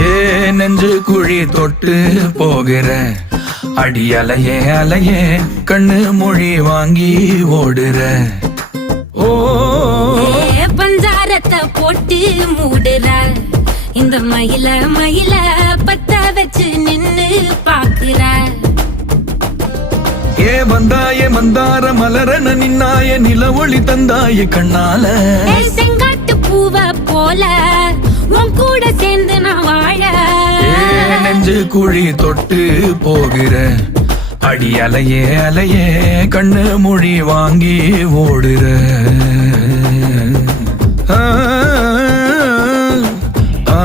ஏ நெஞ்சு குழி தொட்டு போகிற அடி அலையே அலையே கண்ணு மொழி வாங்கி ஓடுற. ஓ பஞ்சாரத்தை போட்டு மூடுற இந்த மயில மயில பத்த வச்சு நின்னு பாக்குற. ஏ வந்தாய மந்தார மலரன நின்னாய நில ஒளி தந்தாய கண்ணால. செங்காட்டு பூவ போல உன் கூட சேர்ந்து நான் வாழ. நெஞ்சு குழி தொட்டு போகிற அடி அலையே அலையே கண்ணு மொழி வாங்கி ஓடுற. ஆ ஆ